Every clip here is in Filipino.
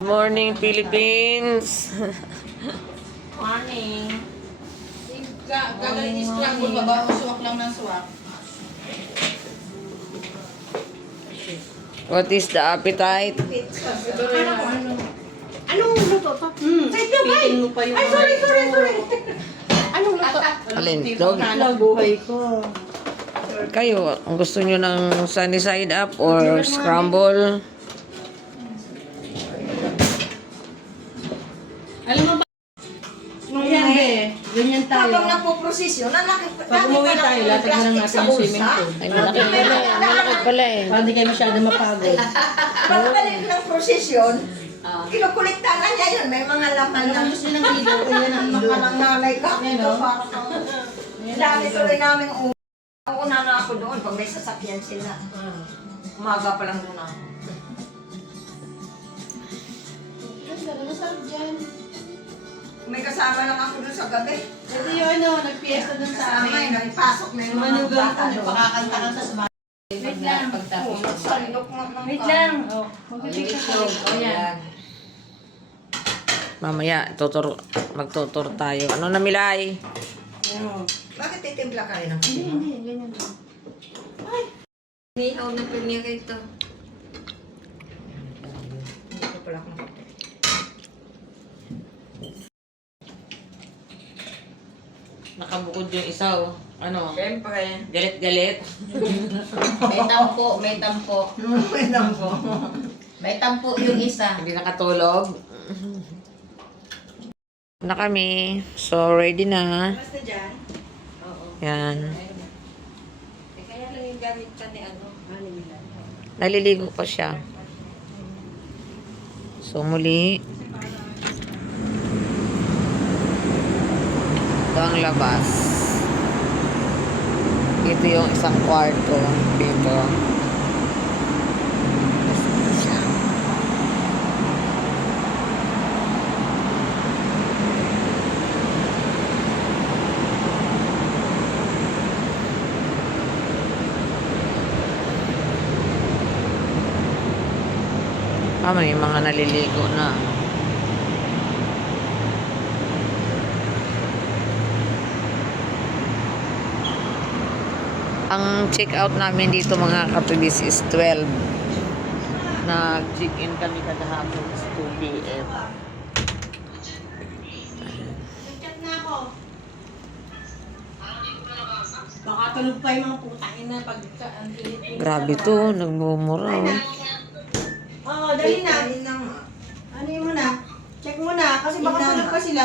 Morning, Philippines! Morning. Gagaling scramble ba ba? O suwak lang ng suwak? What is the appetite? Anong luto to? Pitin mo pa yung... Ay, sorry. Anong luto? Alin, dog? buhay ko. Kayo, ang gusto nyo ng sunny side up or scramble? Alam mo ba? Ayan, be. Ganyan tayo. Habang nagpo-prosesyon, Pag umuwi tayo, latag na lang natin yung swimming pool. Ay, malaki pala eh. Malaki pala eh. Para hindi kayo masyado mapagod. Pagbalik ng prosesyon, kinukulikta na niya yun. May mga laman Ano na. ang gusto ng hilo? Ayan ang hilo. Mga nanay ka. Ayan, Ito oh. parang dami tuloy namin una na ako doon pag may sasakyan sila. Umaga pa lang doon ako. Masarap dyan. May kasama lang ako doon sa gabi. Ito yung nagpiesta dun sa Kasama amin. yun, ipasok na yung mga Manugang ko, bata doon. nagpakakanta-kanta sa bahay. Wait lang. Oo, nagsandok ng Wait lang. Oh, magpipicture tayo. Ayan. Mamaya, magtutur tayo. Ano na, Milay? Ayan. Bakit titimpla kayo ng Hindi, ganyan lang. Nihaw na pinya kayo ito. Hindi ko pala kung Nakabukod yung isa, oh. Ano? siyempre. Galit-galit. May tampo, may tampo. May po. May tampo yung isa. Hindi nakatulog. Na kami. So, ready na. Basta dyan. Yan. Kaya lang yung gamit ka ni ano. Naliligo pa siya. So, muli. Ito ang labas. Ito yung isang kwarto dito. Ito siya. May mga naliligo na. Ang check-out namin dito mga katubis is 12. Nag-check-in kami kada hapon is 2 p.m. Nag-chat na ako. Baka tulog pa yung mga putangin na pag... Grabe to, nagbumura. Oo, dali na. Dali na nga. Ano yun muna? Check mo na. Kasi baka Tingnan tulog na. pa sila.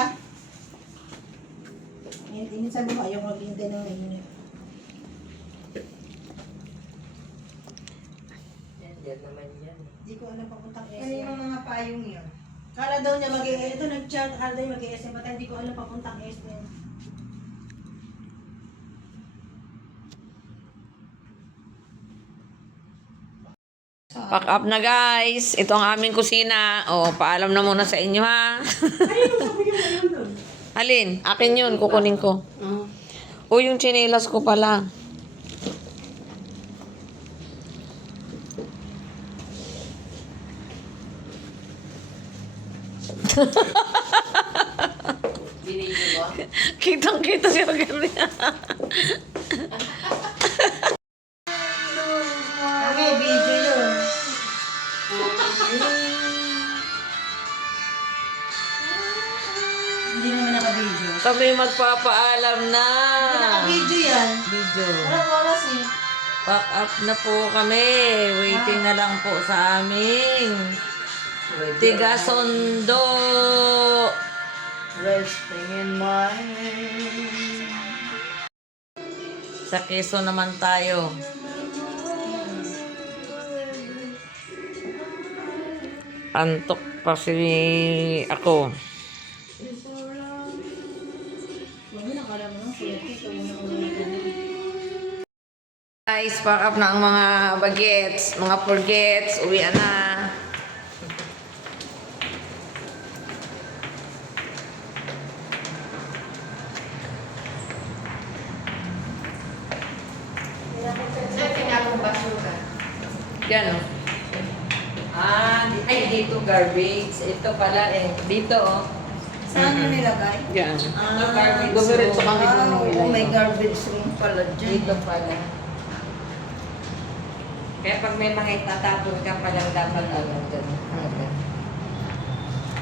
Init sa buhay. Ayaw ko maghintay ng init. Yan naman yan. Hindi ko alam papuntang Ano SM. yung mga payong yun? Kala daw niya ito nag-chat. Kala daw niya mag-SM. Bata hindi ko alam papuntang SM. Pack up na guys. Ito ang aming kusina. O, paalam na muna sa inyo ha. Alin? Akin yun. Kukunin ko. O, yung tsinelas ko pala. Kitang-kita siya ganyan. Okay, video yun. Hindi naman naka-video. Kami magpapaalam na. Hindi naka-video yan. Video. Walang oras eh. Pack up na po kami. Waiting na lang po sa amin. Tigasondo. Resting in my... Sa Quezon naman tayo. Antok pa si ako. Wala na, kala mo nang kuya Tito. Una-una. Guys, pack up na ang mga bagets, mga forgets. Uwian na. Saan pinakong basura? Yan. Ay, dito. garbage. Ito pala eh. Dito oh. Saan mo nilagay? Yan. Ito garbage Dumiretso room. kami doon Oo, nilagay. may garbage room pala dyan. Dito pala. Kaya pag may mga itatapon ka palang dapat alam dyan.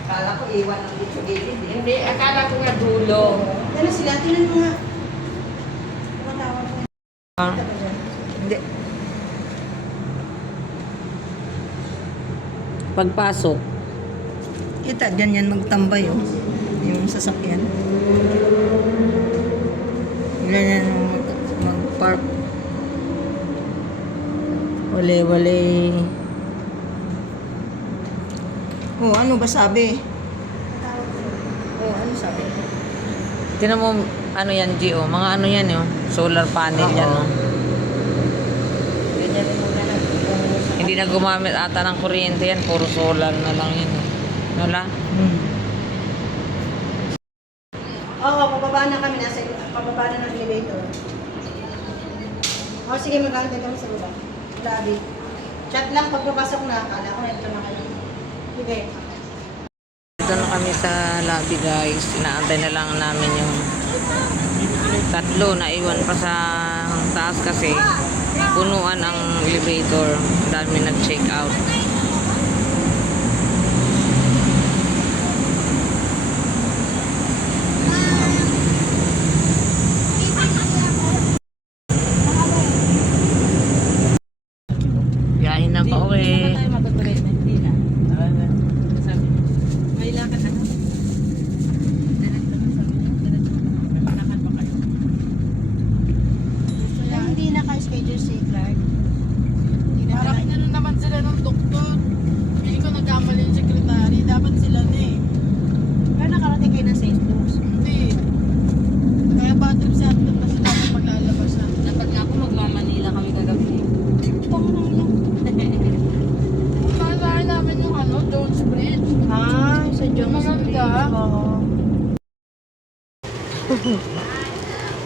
Kala ko iwan ang dito gilid. eh. Hindi, akala ko nga dulo. Ano sila? Tinan mo nga. Matawag mo. Ah. Hindi. Pagpasok. Kita, dyan yan magtambay oh. Yung sasakyan. Yan yan mag-park. Wale. Oh, ano ba sabi? Oh, ano sabi? Tinan mo, ano yan, Gio? Mga ano yan, yun? Solar panel yan, no? Ganyan rin muna lang. Hindi na gumamit ata ng kuryente yan. Puro solar na lang yun. Wala? Oo, pababa na kami. Pababa na ng elevator. O, sige, mag-aantay kami sa baba. Lobby. Chat lang pagpapasok na. Akala ko ito na kayo. Sige. Dito na kami sa lobby, guys. Inaantay na lang namin yung tatlo na iwan pa sa taas kasi punuan ang elevator. Ang dami nag-check out. Biyahin na pa uwi. matutuloy na. Hindi na. Sabi niya. May lakad ano? Lakad pa kayo. Hindi na ka-schedule si Clark. Hindi na Parang inano naman sila ng doktor. Pili ko nagkamali yung sekretary. Dapat sila na eh. Pero nakarating kayo ng St. Louis. Hindi. Kaya bad trip sa atin na sila na maglalabas na. Dapat nga po magmamanila kami kagabi. Kakasahin namin yung ano, Jones Bridge. Ah, sa Jones Maganda. Bridge. Oo.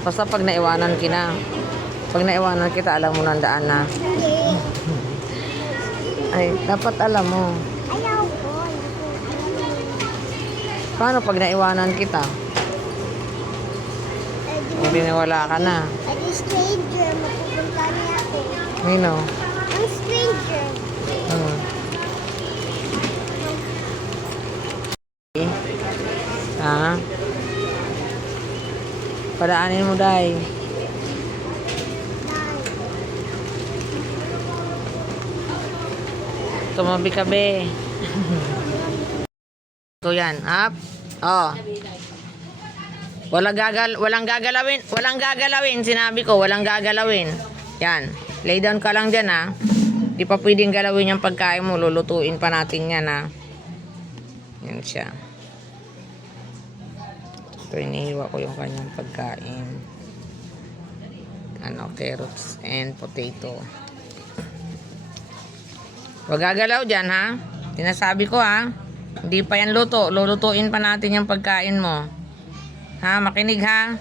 Basta pag naiwanan kita. Pag naiwanan kita, alam mo ng daan na. Ay, dapat alam mo. Paano pag naiwanan kita? Hindi wala ka na. Adi stranger, mapupunta niya ako. Nino? Ang stranger. Ha? Padaanin mo, Day. Tumabi ka, be. Ito yan. Up. Oh. Walang gagalawin. Sinabi ko, walang gagalawin. Yan. Lay down ka lang dyan, ha. Di pa pwedeng galawin yung pagkain mo. Lulutuin pa natin yan, ha. Yan siya. Ito, inihiwa ko yung kanyang pagkain. Ano, carrots and potato. Huwag gagalaw dyan, ha. Sinasabi ko, ha. Hindi pa yan luto. Lulutuin pa natin yung pagkain mo. Ha, makinig, ha.